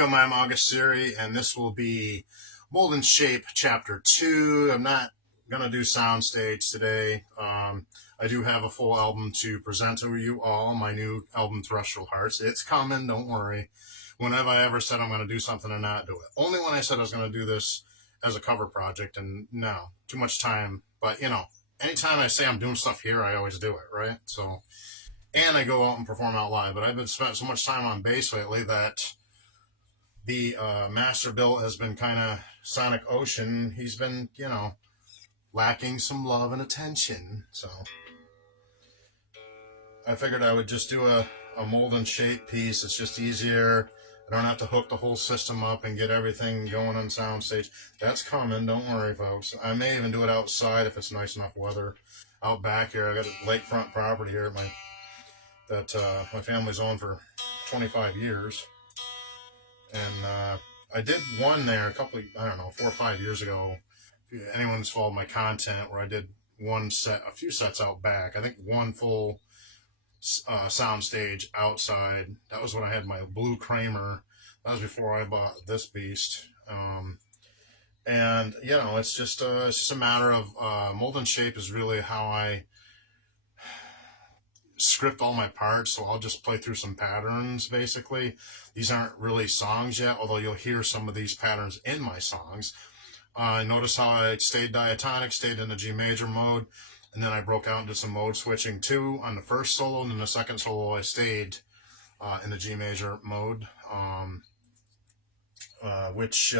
Welcome, I'm August Siri, and this will be Mold and Shape Chapter 2. I'm not going to do soundstage today. I do have a full album to present to you all, my new album, Terrestrial Hearts. It's coming, don't worry. When have I ever said I'm going to do something and not do it? Only when I said I was going to do this as a cover project, and no, too much time. But, anytime I say I'm doing stuff here, I always do it, right? So, and I go out and perform out live. But I've been spent so much time on bass lately that the master built has been kind of Sonic Ocean. He's been, lacking some love and attention. So I figured I would just do a mold and shape piece. It's just easier. I don't have to hook the whole system up and get everything going on soundstage. That's coming. Don't worry, folks. I may even do it outside if it's nice enough weather. Out back here, I got a lakefront property here that my family's owned for 25 years. And I did one there a 4 or 5 years ago. If anyone's followed my content, where I did a few sets out back. I think one full sound stage outside. That was when I had my blue Kramer. That was before I bought this beast. And it's just a matter of mold and shape is really how I script all my parts, so I'll just play through some patterns. Basically, these aren't really songs yet, although you'll hear some of these patterns in my songs. Notice how I stayed diatonic, stayed in the G major mode, and then I broke out into some mode switching too on the first solo, and then the second solo I stayed in the G major mode, which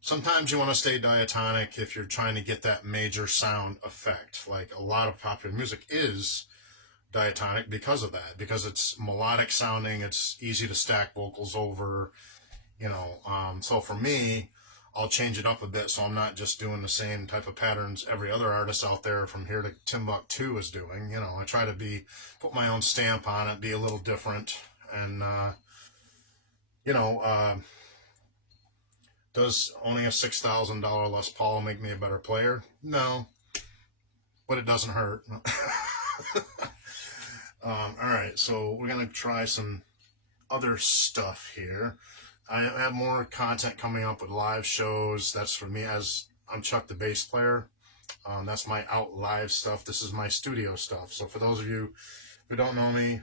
sometimes you want to stay diatonic if you're trying to get that major sound effect. Like a lot of popular music is diatonic because of that, because it's melodic sounding, it's easy to stack vocals over, so for me, I'll change it up a bit so I'm not just doing the same type of patterns every other artist out there from here to Timbuktu is doing. I try to put my own stamp on it, be a little different, and does owning a $6,000 Les Paul make me a better player? No, but it doesn't hurt. All right, so we're going to try some other stuff here. I have more content coming up with live shows. That's for me, as I'm Chuck the bass player. That's my out live stuff. This is my studio stuff. So for those of you who don't know me,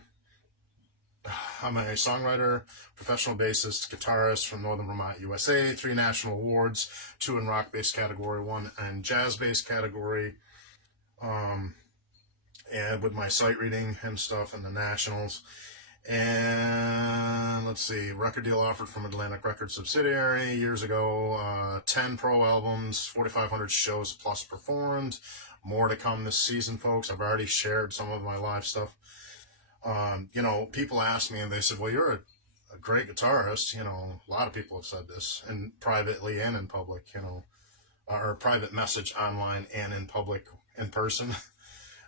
I'm a songwriter, professional bassist, guitarist from Northern Vermont, USA, 3 national awards, 2 in rock bass category, 1 in jazz bass category, and with my sight reading and stuff in the nationals. And let's see, record deal offered from Atlantic Records subsidiary years ago, 10 pro albums, 4,500 shows plus performed. More to come this season, folks. I've already shared some of my live stuff. People ask me and they said, well, you're a great guitarist. A lot of people have said this, and privately and in public, or private message online and in public, in person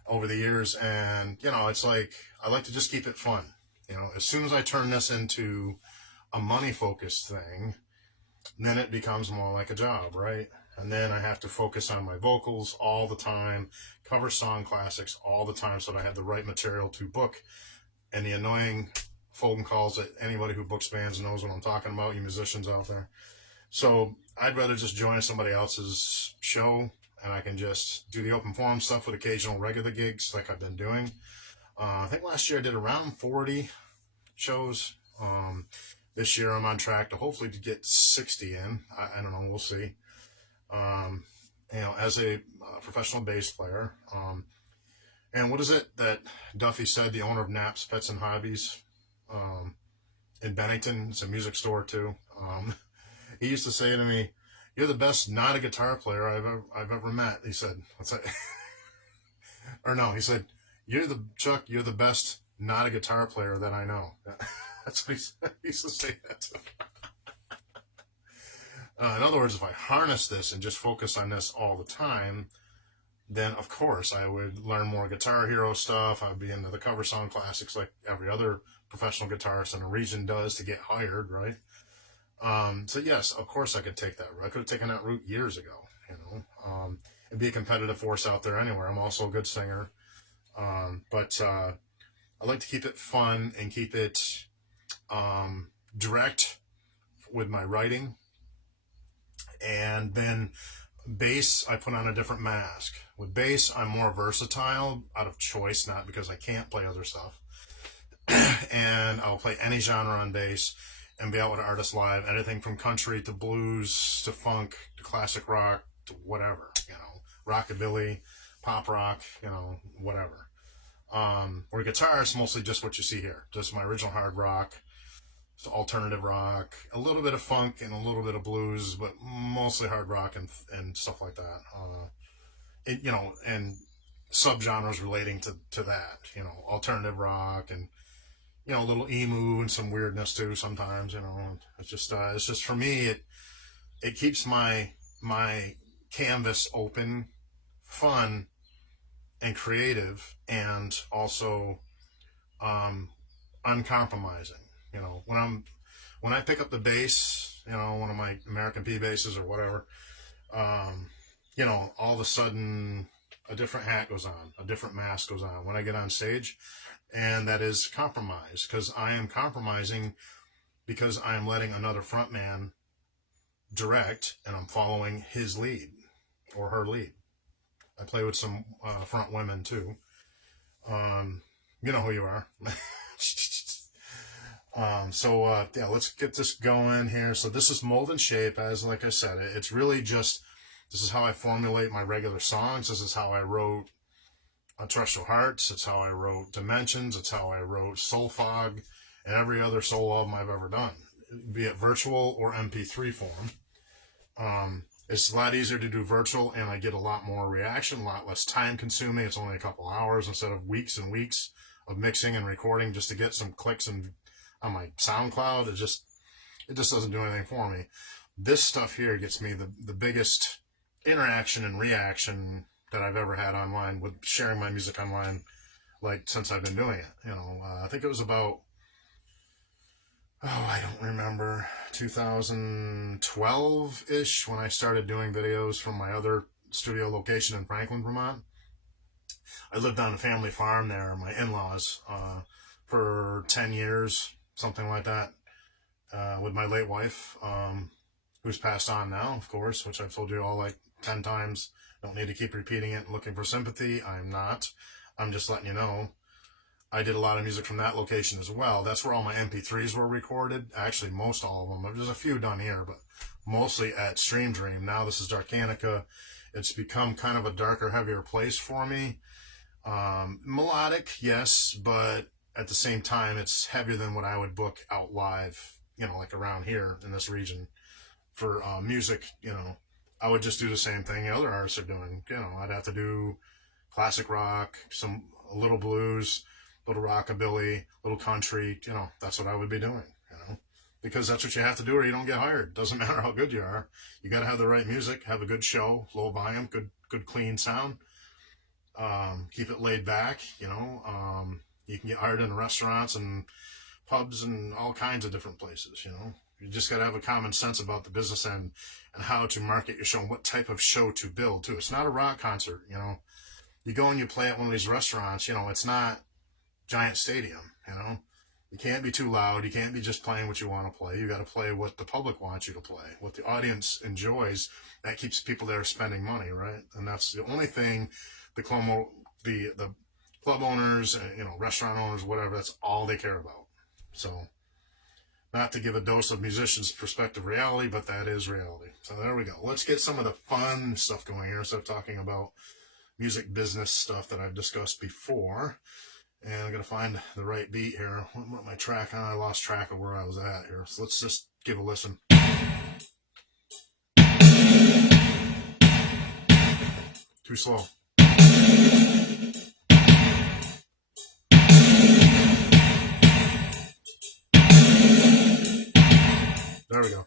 over the years. And, it's like, I like to just keep it fun. As soon as I turn this into a money focused thing, then it becomes more like a job, right? And then I have to focus on my vocals all the time, cover song classics all the time, so that I have the right material to book. And the annoying phone calls that anybody who books bands knows what I'm talking about, you musicians out there. So I'd rather just join somebody else's show, and I can just do the open forum stuff with occasional regular gigs like I've been doing. I think last year I did around 40 shows. This year I'm on track to hopefully to get 60 in. I don't know, we'll see. As a professional bass player. And what is it that Duffy said, the owner of Naps Pets and Hobbies in Bennington? It's a music store too. He used to say to me, "You're the best not a guitar player I've ever met." He said, "What's that?" Or no, he said, "You're the best not a guitar player that I know." That's what he said. He used to say that. In other words, if I harness this and just focus on this all the time, then of course I would learn more Guitar Hero stuff. I'd be into the cover song classics like every other professional guitarist in a region does to get hired, right? So yes, of course I could take that route. I could have taken that route years ago, and be a competitive force out there anywhere. I'm also a good singer. But I like to keep it fun and keep it direct with my writing, and then bass, I put on a different mask. With bass, I'm more versatile out of choice, not because I can't play other stuff. And I'll play any genre on bass and be out with artists live, anything from country to blues to funk to classic rock to whatever, rockabilly, pop rock, whatever. Or guitar is mostly just what you see here, just my original hard rock, alternative rock, a little bit of funk and a little bit of blues, but mostly hard rock and stuff like that. And subgenres relating to that, alternative rock and a little emu and some weirdness too sometimes. It's just for me, it keeps my canvas open, fun, and creative, and also uncompromising. When I pick up the bass, one of my American P basses or whatever, all of a sudden a different hat goes on, a different mask goes on when I get on stage, and that is compromise, because I am compromising because I am letting another frontman direct, and I'm following his lead or her lead. I play with some front women too. You know who you are. Yeah, let's get this going here. So this is Mold and Shape, as like I said, it's really just, this is how I formulate my regular songs. This is how I wrote Terrestrial Hearts. It's how I wrote Dimensions. It's how I wrote Soul Fog and every other soul album I've ever done, be it virtual or MP3 form. It's a lot easier to do virtual, and I get a lot more reaction, a lot less time consuming. It's only a couple hours instead of weeks and weeks of mixing and recording just to get some clicks and on my SoundCloud. It just doesn't do anything for me. This stuff here gets me the biggest interaction and reaction that I've ever had online with sharing my music online, like since I've been doing it. I think it was about, I don't remember, 2012-ish when I started doing videos from my other studio location in Franklin, Vermont. I lived on a family farm there, my in-laws, for 10 years, something like that, with my late wife, who's passed on now, of course, which I've told you all like 10 times. Don't need to keep repeating it and looking for sympathy. I'm not. I'm just letting you know. I did a lot of music from that location as well. That's where all my MP3s were recorded. Actually, most all of them. There's a few done here, but mostly at Stream Dream. Now this is Darkanica. It's become kind of a darker, heavier place for me. Melodic, yes, but at the same time, it's heavier than what I would book out live, like around here in this region for music. I would just do the same thing the other artists are doing. I'd have to do classic rock, a little blues, a little rockabilly, a little country. That's what I would be doing, because that's what you have to do or you don't get hired. Doesn't matter how good you are. You got to have the right music, have a good show, low volume, good clean sound. Keep it laid back, you can get hired in restaurants and pubs and all kinds of different places, You just got to have a common sense about the business end and how to market your show and what type of show to build, too. It's not a rock concert, You go and you play at one of these restaurants, it's not giant stadium, You can't be too loud. You can't be just playing what you want to play. You got to play what the public wants you to play, what the audience enjoys. That keeps people there spending money, right? And that's the only thing the club owners, restaurant owners, whatever, that's all they care about. So, not to give a dose of musicians' perspective reality, but that is reality. So there we go. Let's get some of the fun stuff going here instead of talking about music business stuff that I've discussed before. And I'm going to find the right beat here. What my track on? I lost track of where I was at here. So let's just give a listen. Too slow. There we go.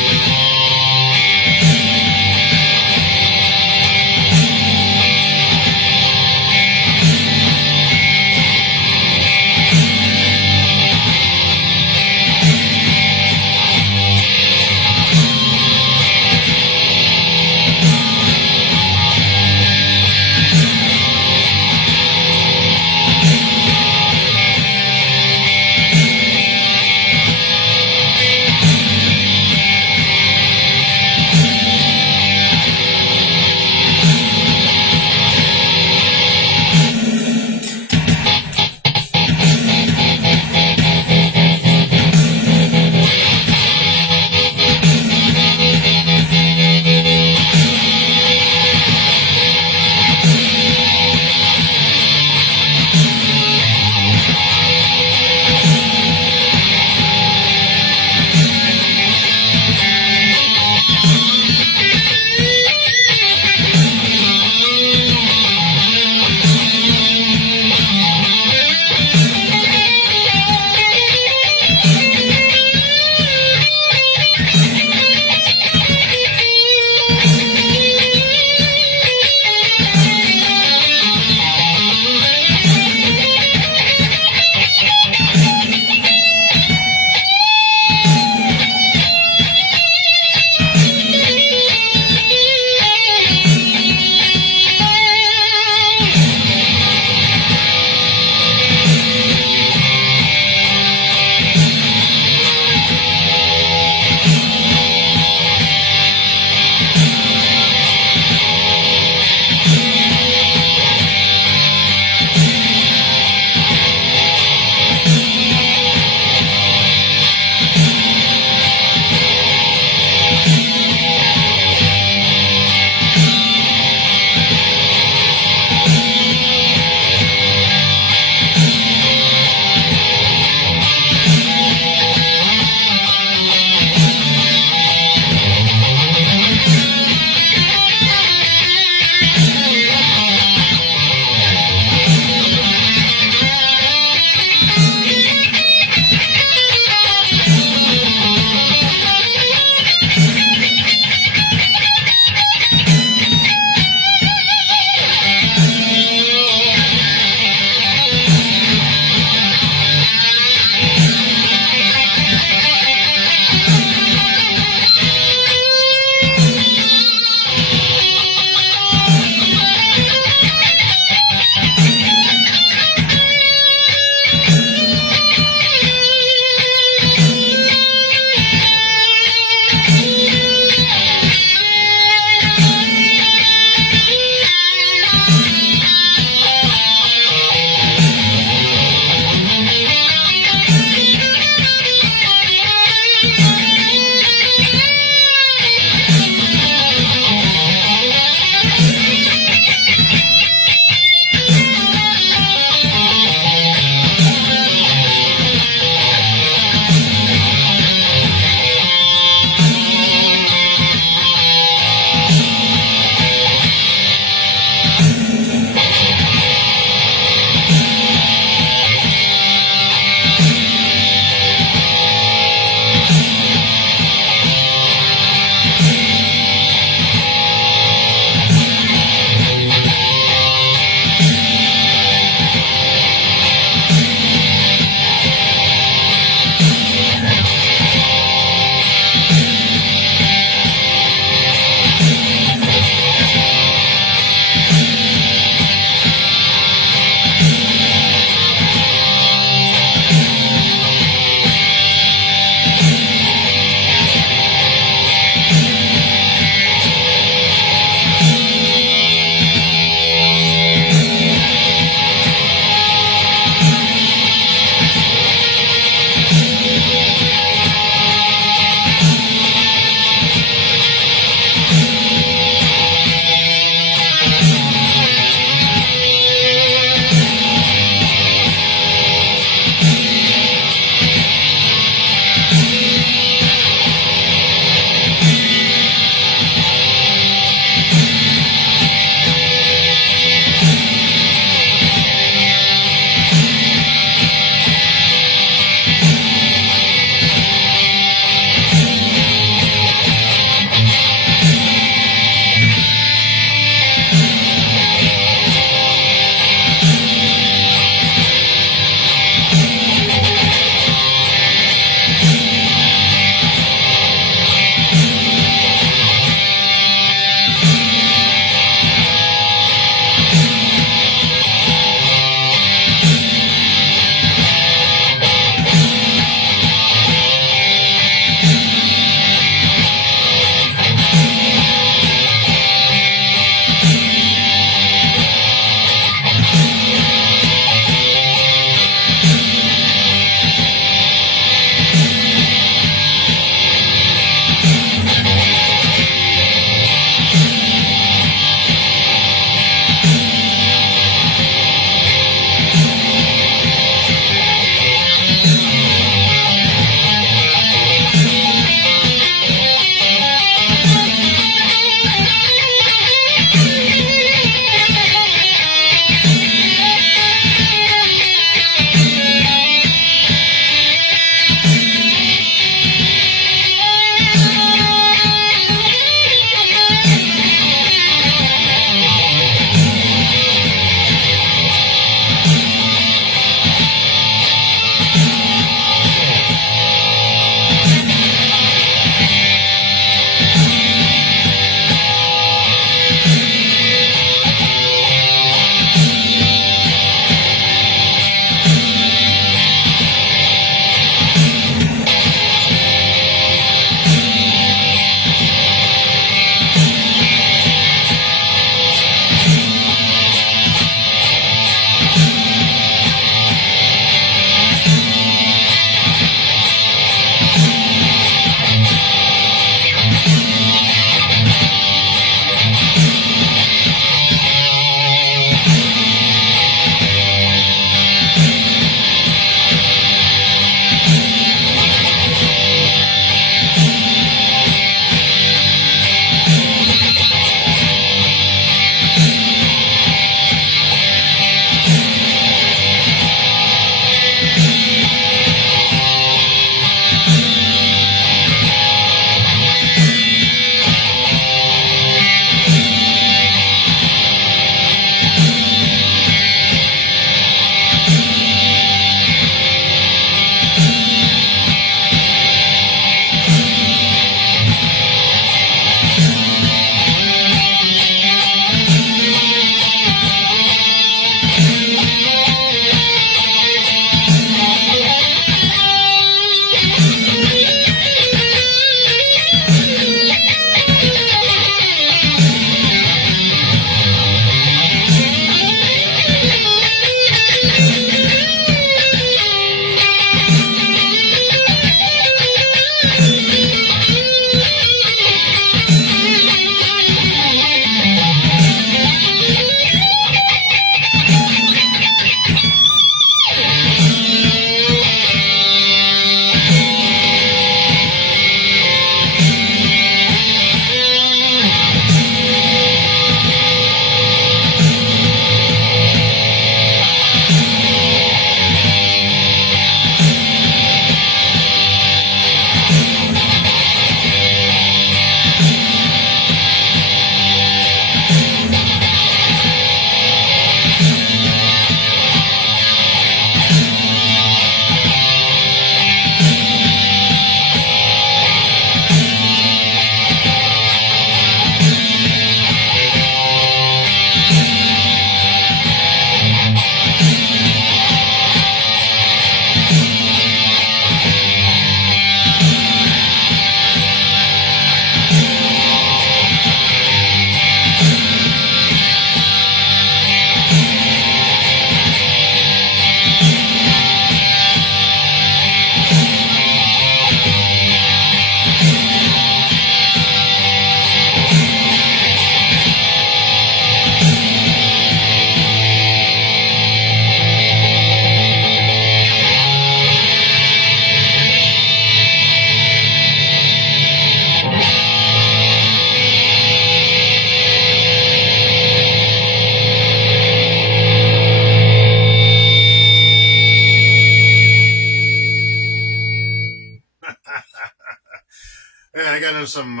Yeah, I got into some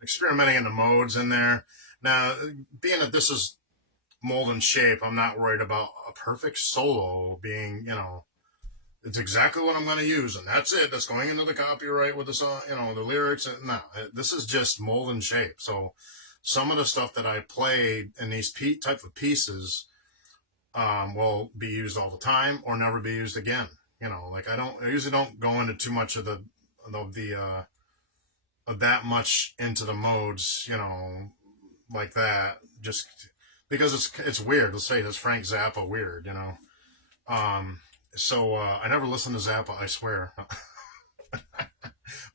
experimenting in the modes in there. Now, being that this is mold and shape, I'm not worried about a perfect solo being, it's exactly what I'm going to use, and that's it. That's going into the copyright with the song, the lyrics. No, this is just mold and shape. So some of the stuff that I played in these type of pieces will be used all the time or never be used again. Like I usually don't go into too much of the that much into the modes, like that, just because it's weird. Let's say it's Frank Zappa weird, So I never listened to Zappa, I swear.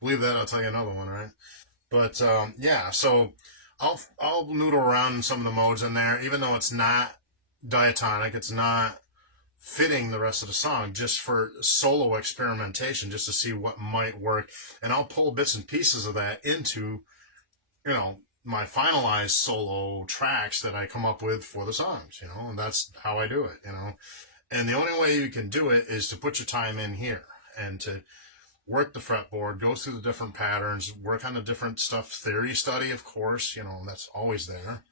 Believe that, I'll tell you another one, right? But yeah, so I'll noodle around in some of the modes in there, even though it's not diatonic, it's not fitting the rest of the song, just for solo experimentation, just to see what might work. And I'll pull bits and pieces of that into, my finalized solo tracks that I come up with for the songs, and that's how I do it, And the only way you can do it is to put your time in here and to work the fretboard, go through the different patterns, work on the different stuff, theory study, of course, that's always there.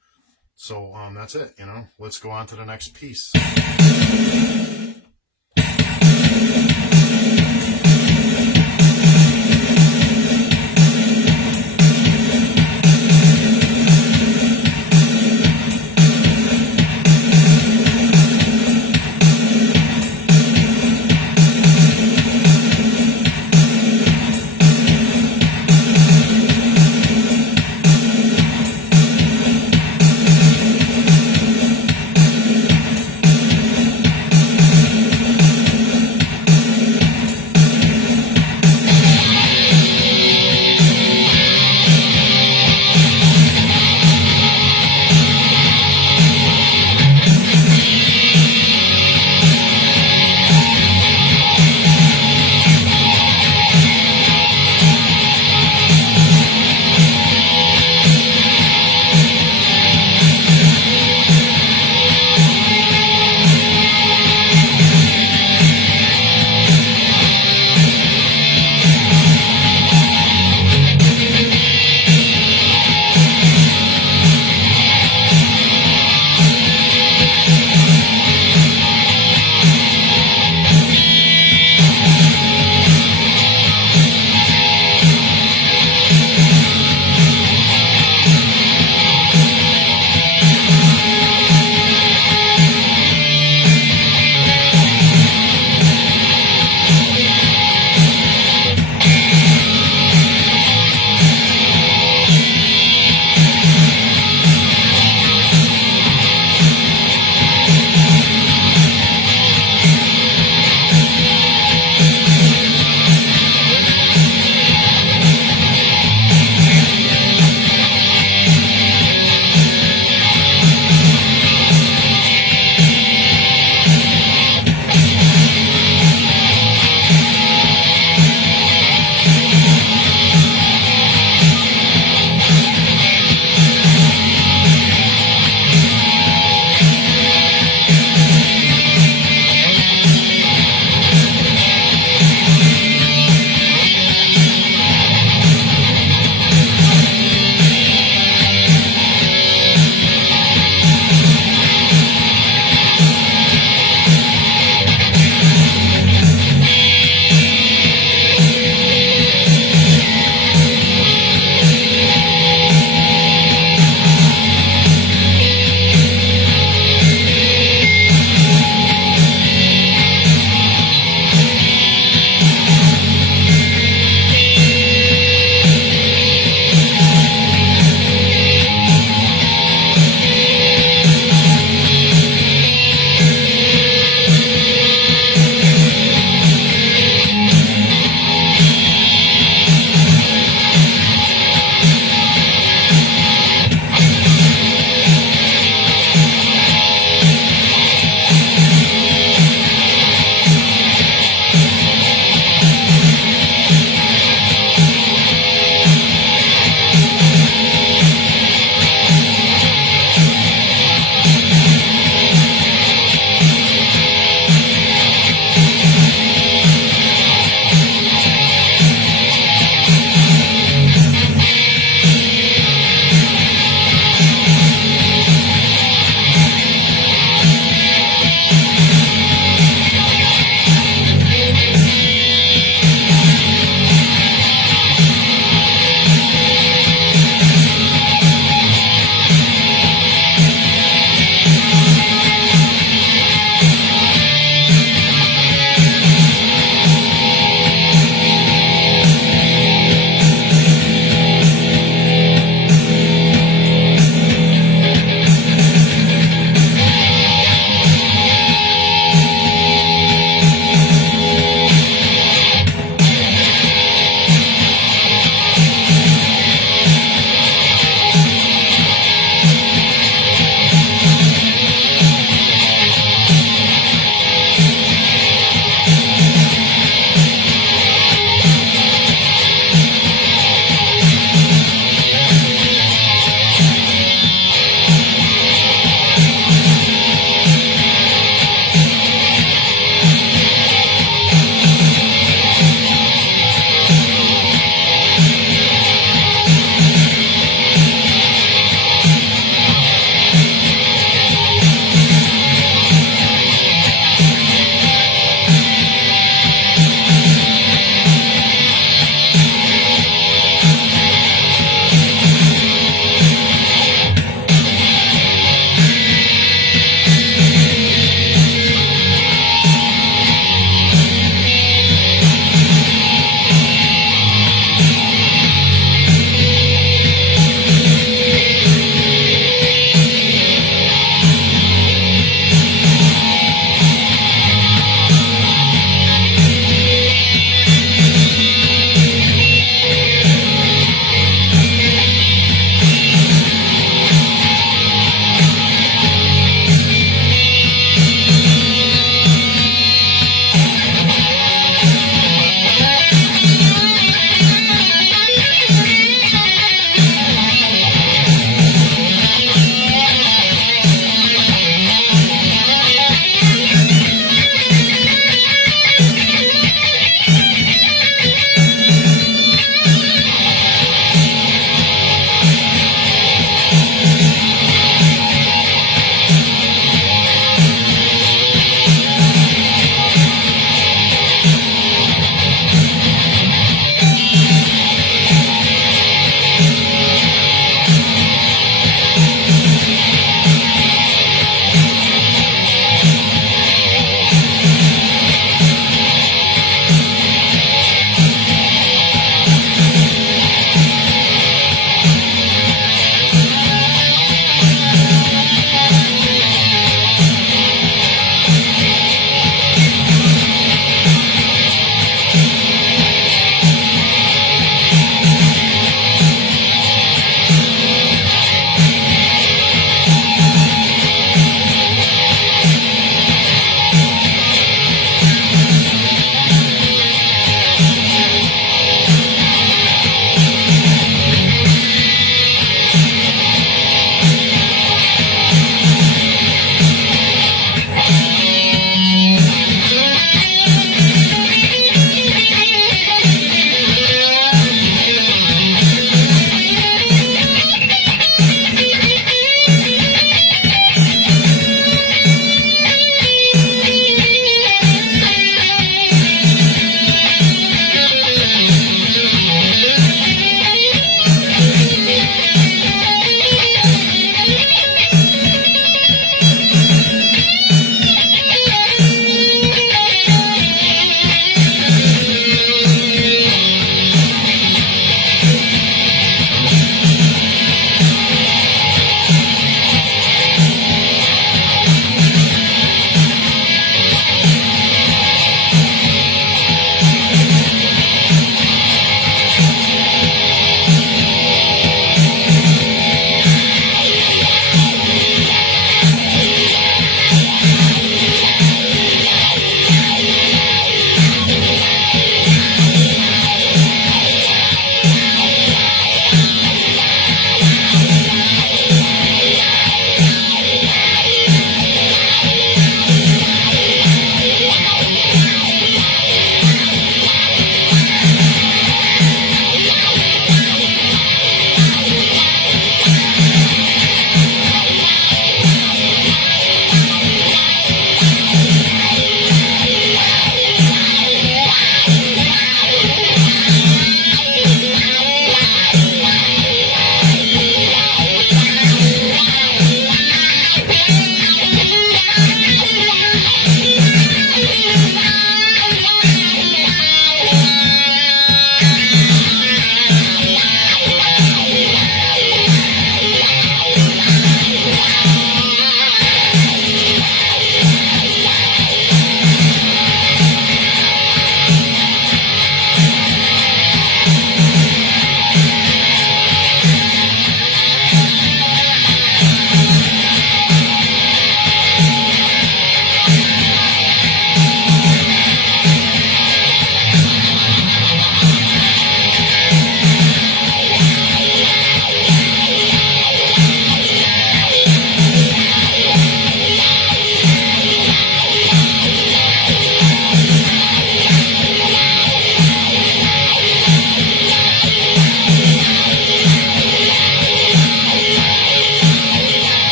So that's it, Let's go on to the next piece.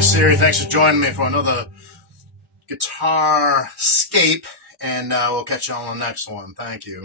Siri. Thanks for joining me for another guitar scape, and we'll catch you on the next one. Thank you.